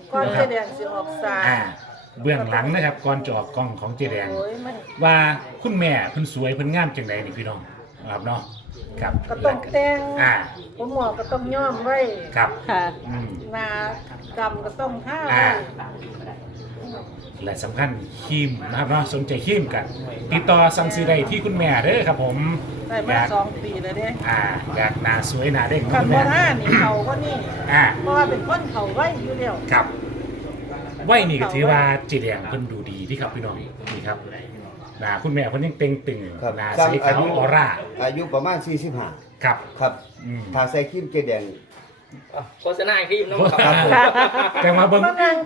ก้อนเจแดงสิออกสายเบื้องหลังนะครับก่อนจะออกกล้องของเจแดงว่าคุณแม่เพิ่นสวยเพิ่นงามจังไดนี่พี่น้องครับเนาะครับก็ต้องแต่งผมหมอก็ต้องย้อมไว้ครับค่ะหน้ากำก็ต้องท่าและสำคัญครีมนะครับเนาะสนใจครีมกันติดต่อสั่งซื้อได้ที่คุณแม่เด้อครับผมได้มา2 ปีแล้วเด้อยากหน้าสวยหน้าเด้งคันบ่ท่านี่เขาก็นี่เพราะว่าเป็นคนเขาไว้อยู่แล้วครับไว้นี่ก็ถือว่าเจแดงเพิ่นดูดีที่ครับพี่น้องนี่ครับหน้าคุณแม่เพิ่นยังเต็งตึงหน้าใสขาวออร่าอายุประมาณ45 ครับครับถ้าใส่ครีมเจแดงโฆษณาครีมน้องครับแต่มาเบิ่ง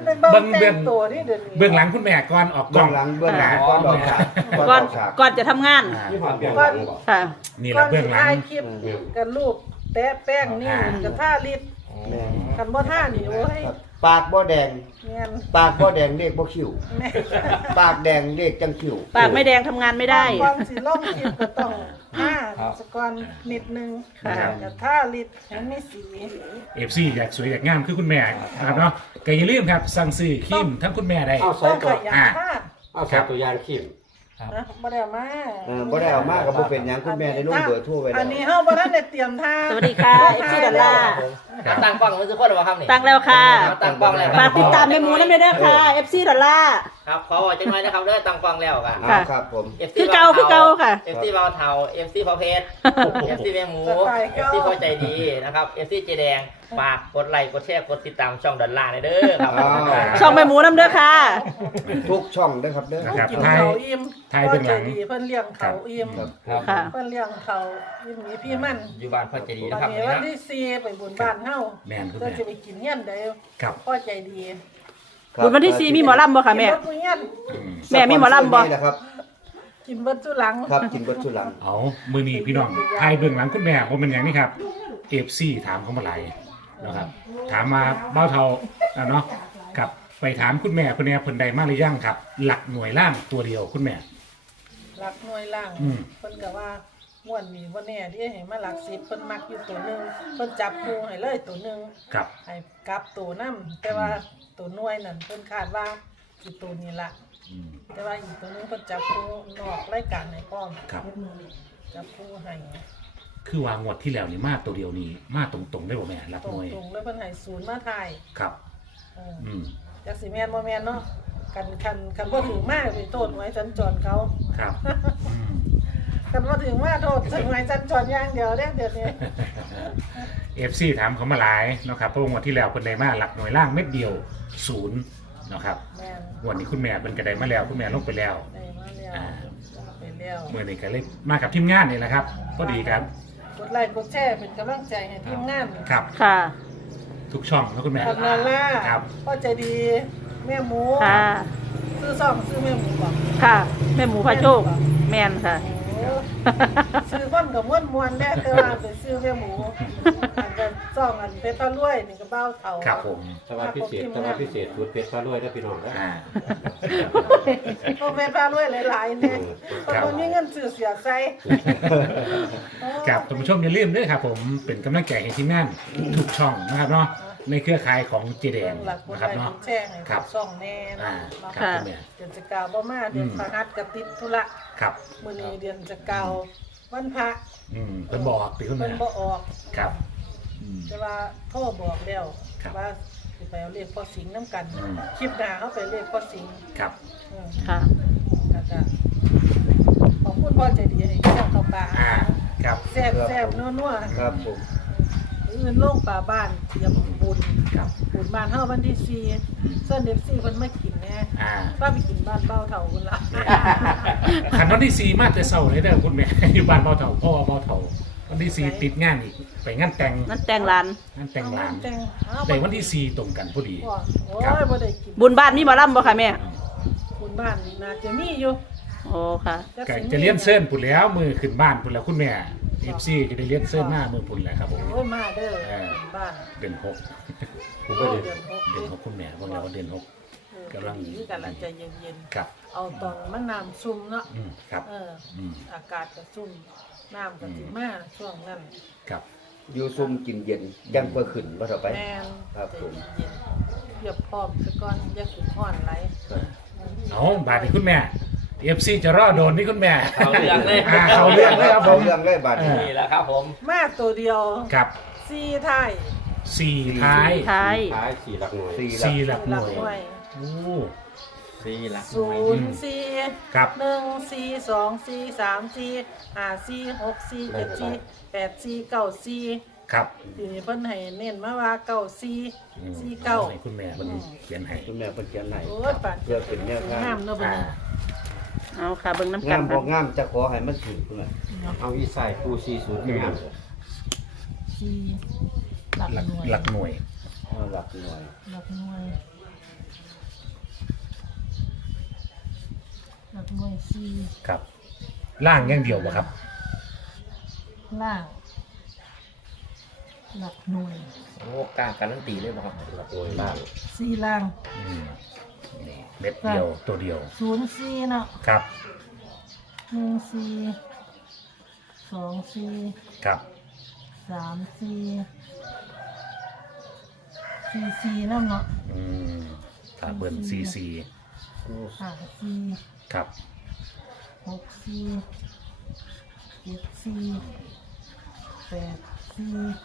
หลังคุณแม่ก่อนออกกล้องเบื้องหลังก่อนออกฉากก่อนจะทำงานค่ะนี่แหละเบื้องหลังคลิปกันรูปแตะแป้งนี่กับท่าลิดคันบ่ท่านี่โอ้ยปากบ่แดงปากบ่แดงเลขบ่คิ้วปากแดงเลขจังคิ้วปากไม่แดงทำงานไม่ได้ก่อนสิลงคลิปก็ต้องท่าสกอนนิดนึงกับท่าลิดให้มีสี FC อยากสวยอยากงามคือคุณแม่ครับเนาะก็อย่าลืมครับสั่งซื้อครีมทั้งคุณแม่ได้เอาใส่ตัวอย่างครีมบ่ได้มาบ่ได้เอามาก็บ่เป็นหยังคุณแม่ได้ลงเบอร์โทรไว้แล้วอันนี้เฮาบ่ทันได้เตรียมท่าสวัสดีค่ะ FC ดอลลาร์ตั้งกล้องไว้ทุกคนหรือเปล่าครับนี่ตั้งแล้วค่ะตั้งกล้องแล้วฝากติดตามในหมูนั่นด้วยค่ะ FC ดอลลาร์ครับขอบอกจังหน่อยนะครับเด้อตั้งกล้องแล้วกันครับผมคือเก่าค่ะ FC เบาเทา FC พอเพชร FC แม่หมู FC พอใจดีนะครับ FC เจแดงฝากกดไลค์กดแชร์กดติดตามช่องดอลลาร์เด้อครับช่องแม่หมูน้ำเด้อค่ะทุกช่องเด้อครับเด้อกินเขาอิ่มไทยเป็นหลังเพิ่นเลี้ยงเขาอิ่มเพิ่นเลี้ยงเขาอิ่มมีพี่มันอยู่บ้านพ่อใจดีนะครับวันที่4ไปบุญบ้านเฮาก็จะไปกินเงี้ยนได้พ่อใจดีบุญวันที่4มีหมอลำบ่ค่ะแม่แม่มีหมอลำบ่กินเบิดจุหลังครับกินเบิดจุหลังเอามื้อนี้พี่น้องไทยเบื้องหลังคุณแม่บ่เป็นหยังนี่ครับ FC ถามเขามาหลายนะครับถามมาเบ้าเทาเนาะกับไปถามคุณแม่คนนี้เพิ่นใดมาหรือยังครับหลักหน่วยล่างตัวเดียวคุณแม่หลักหน่วยล่างเพิ่นก็ว่าม่วนนี่บ่แน่ที่ให้มาหลัก10เพิ่นมักอยู่ตัวนึงเพิ่นจับคู่ให้เลยตัวนึงครับให้กลับตัวนำแต่ว่าตัวหน่วยนั่นเพิ่นคาดว่าสิตัวนี้ล่ะแต่ว่าอีกตัวนึงเพิ่นจับคู่นอกรายการให้พร้อมครับจับคู่ให้คือว่างวดที่แล้วนี่มาตัวเดียวนี่มาตรงๆได้บ่แม่หลักหน่วยตรงๆเลยเพิ่นให้0มาถ่ายครับจักสิแม่นบ่แม่นเนาะคันบ่ถึงมาไปโทษหวยสัญจรเขาครับคันบ่ถึงมาโทษหวยสัญจรอย่างเดียวเด้เดี๋ยวนี้ FC ถามเขามาหลายเนาะครับเพราะงวดที่แล้วเพิ่นได้มาหลักหน่วยล่างเม็ดเดียว0เนาะครับวันนี้คุณแม่เพิ่นก็ได้มาแล้วคุณแม่ลงไปแล้วได้มาแล้วเมื่อนี้ก็เลยมากับทีมงานนี่แหละครับก็ดีครับกดไลค์กดแชร์เป็นกำลังใจให้ทีมงานครับค่ะทุกช่องนะคุณแม่ครับพ่อใจดีแม่หมูซื้อซองซื้อแม่หมูก่อนค่ะแม่หมูพระโชคแม่นค่ะซื้อก้อนกับม้วนๆแน่แต่ว่าไปซื้อแม่หมูอันจะซองอันเพชรพระรวยนี่ก็เบ้าเถาครับผมสวัสดีพิเศษชุดเพชรพระรวยได้พี่น้องนะโอ้เพชรพระรวยหลายๆเนี่ยคนมีเงินซื้อเสียใจครับท่านผู้ชมอย่าลืมด้วยครับผมเป็นกำลังใจให้ทีมงานทุกช่องนะครับเนาะในเครือข่ายของเจแดงนะครับเนาะครับช่องแน่นะครับเดือนจะกาวบ่มาเดือนพฤหัสกติดธุระครับมื้อนี้เดือนจะกาววันพระเพิ่นบอกติคุณแม่เพิ่นบ่ออกครับแต่ว่าโทรบอกแล้วว่าสิไปเอาเลขพ่อสิงห์นำกันคลิปหน้าเฮาไปเลขพ่อสิงห์ครับค่ะแล้วก็ขอบคุณพ่อใจดีให้เจ้าเข้าป่าครับแซ่บๆนัวๆครับผมอื่นโลกป่าบ้านเตรียมบุญบ้านเฮาวันที่4เส้นFCเพิ่นไม่กินแน่ป้าไปกินบ้านเบ้าเฒ่าพุ่นล่ะคันวันที่4มาแต่เช้าเลยเด้อคุณแม่อยู่บ้านเบ้าเฒ่าพ่อเบ้าเฒ่าวันที่4ติดงานอีกไปงานแต่งร้านแต่วันที่4ตรงกันพอดีโอ้ยบ่ได้กินบุญบ้านมีหมอลำบ่ค่ะแม่บุญบ้านน่าจะมีอยู่โอ้ค่ะจะเลี้ยงเส้นพุ่นแล้วมือขึ้นบ้านพุ่นแล้วคุณแม่FC จะได้เลี้ยงเส้นหน้ามือพุ่นแหละครับผมโอ้ยมาเด้อบ้านเดือน6ผมก็เดือน6คุณแม่ว่าเดือน6กำลังใจเย็นๆครับเอาตอนมันน้ำซุ่มเนาะครับอากาศก็ซุ่มน้ำก็สิมาช่วงนั้นครับอยู่ซุ่มกินเย็นยังเพื่อขึ้นว่าต่อไปครับผมอพียบพร้อมซะก่อนอย่าขึ้นฮ้อนไหลเอาบาดนี้คุณแม่ FC จะรอโดนนี่คุณแม่เอาเรื่องเลยเขาเรื่องเลยครับผเอามเรื่องเลยบาดนี้นี่แหละครับผมมาตัวเดียวกับ 4ท้าย 4ท้ายท้ายท้าย4หลักหน่วย 4หลักหหลัน่กวยหน่วยโอ้ 4หลัก 0 4 ครับ 1 4 2 4 3 4 5 4 6 4 7 4 8 4 9 4 ครับทีนี้เพิ่นให้เน้นมาว่า9 4 4 9 ให้คุณแม่มันเขียนให้คุณแม่เพิ่นเขียนให้โอ้ยป่านเพื่อเป็นแนวทางงามเนาะเบิ่งอ่าเอาค่ะเบิ่งน้ำกังาน มบ่ค่ะงามจะขอให้มันถูกคุณแม่เอาอีสายปู40ขึ้นมา 4หลักหลักหน่วยหลักหน่วยเอาหลักหน่วยหลักหน่วยหลักหน่วย4 ครับ ล่างอย่างเดียวบ่ครับล่างหลักหน่วยโอ้กล้าการันตีเลยบ่ครับหลักหน่วยล่าง 4ล่างอืมนี่เม็ดเดียวตัวเดียว 0 4เนาะครับ 1 4 2 4 ครับ 3 4 4 4แล้วเนาะอืมถ้าเบิ้ลCC 5 4 ครับ 6 4 7 4 8 4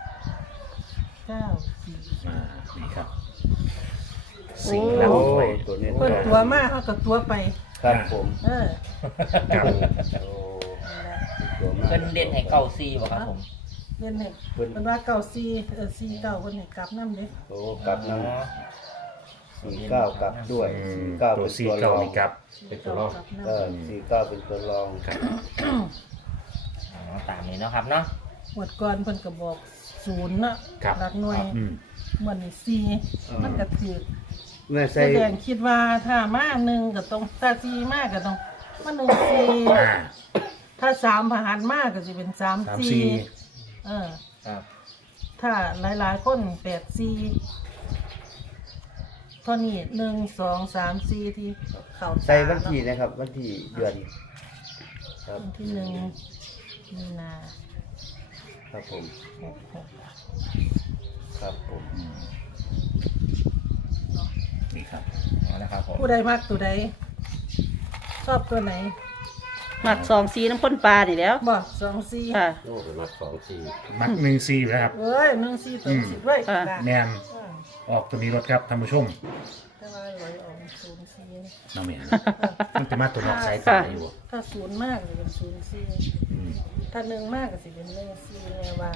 9 4 อ่านี่ครับโอ้สี่หลักโอ้หน่วยตัวนี้เพิ่นตัวมากเขาก็ตัวไปครับผมเออครับโอ้นั่นแหละตัวมาเพิ่นเด่นให้เก้าซีบ่ครับผมเล่นเนี่ยเพิ่นว่า94 4 9เพิ่นให้กลับนำเด้โอ้กลับนำ49กลับด้วยอืม 49 ตัวเป็นซีตัวรเก้าองนี่ครับเป็นตัวรอง 49เป็นตัวรองครับอ๋อตามนี้เนาะครับเนาะหมดก่อนเพิ่นก็บอก0เนาะครับหลักหน่วยอืมหมวดนี่4มันก็ถูกแม่แสใส่ดงคิดว่าถ้ามา1ก็ต้องถ้า4มาก็ต้องมา1 อ่า 4ถ้า3ผ่านมาก็สิเป็น3 สาม 4 สี่เออครับถ้าหลายๆคน8 4เท่านี้1 2 3 4ที่เข้าใส่วันที่นะครับวันที่เดือนครับวันที่1มีนาครับผม 66 ครับผมนี่ครับเอานะครับผมผู้ใดมักตัวใดชอบตัวไหนหมัก2 4น้ำข้นปลานี่แหล้วบ่2 4 ค่ะโอ้เป็นหลัก2 มัก1 4นะครับเอ้ย1 4ตัว10ไว้อ่าจ้ะแมนออกตัวนี้รถครับท่านผู้ชมแต่ว่าลอยออก0 4 น้องแมนมันจะมาตัวนอกสายตาอยู่ถ้า0มากก็เป็น0 4 อืมถ้า1มากก็สิเป็น1 4แน่ว่า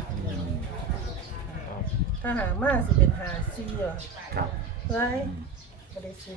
ถ้าหามากสิเป็น5 4อ่ะครับเฮ้ยบ่ได้ซื้อ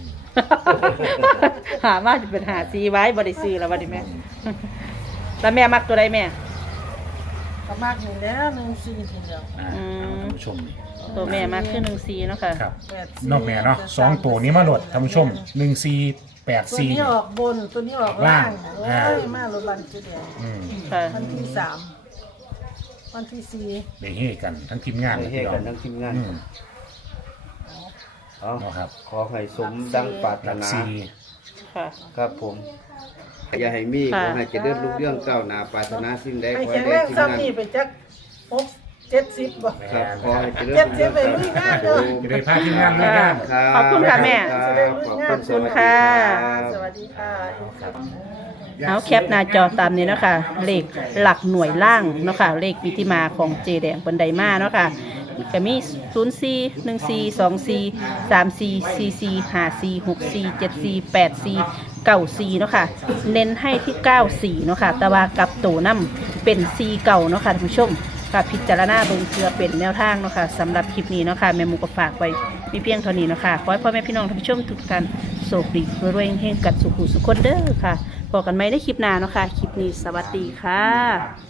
หามาจะเป็นหาซีไว้บ่ได้ซื้อแล้วบัดนี้แม่ แล้วแม่มักตัวใดแม่ก็มากนี่แหล้ว1 4ทีเดียวอ่าอืมเอาท่านผู้ชมนี่ตัวแม่มักคือ1 4เนาะค่ะครับ 8 4 นอกแม่เนาะสองตัวนี้มาโหลดท่านผู้ชม1 4 8 ตัวนี้ออกบนตัวนี้ออกล่างล่างโอ้ยมาโรบันจุดเดียวอืมค่ะวันที่3วันที่4 ได้เฮกันทั้งทีมงานให้เลยให้พี่น้อกันงทั้งทีมงานอืมเอาเนาะครับขอให้สมดังปรารถหลักนาซีค่ะครับผม อย่าให้มีขอให้เจริญรุ่งเรื่องก้าวหน้าปรารถนาสิ่งใดให้ขอแข็ให้งแรได้งสิ่งซ้ำนั้นนี่ไปจัก70บ่ครับขอให้เจริญรุ่งเรื่องก้าวหน้าจะได้พาทีมงานด้วยกันครับขอบคุณค่ะแม่ครับขอบคุณสวัสดีค่ะรับสวัสดีค่ะเอาแคปหน้าจอตามนี้เนาะค่ะเลขหลักหน่วยล่างเนาะค่ะเลขวิธีมาของเจแดงบันไดมาเนาะค่ะก็มี0 4 1 4 2 4 3 4 4 4 5 4 6 4 7 4 8 4 9 4เนาะค่ะเน้นให้ที่9 4เนาะค่ะแต่ว่ากับตัวน้ำเป็น4เก่าเนาะค่ะท่านผู้ชมค่ะพิจารณาเบิ่งเพื่อเป็นแนวทางเนาะค่ะสำหรับคลิปนี้เนาะค่ะแม่หมูก็ฝากไว้มีเพียงเท่านี้เนาะค่ะขอให้พ่อแม่พี่น้องท่านผู้ชมทุกท่านโชคดีรวยๆเฮงๆกัดสุขุสุขคนเด้อค่ะพบกันไหมในคลิปหน้าเนาะค่ะ คลิปนี้สวัสดีค่ะ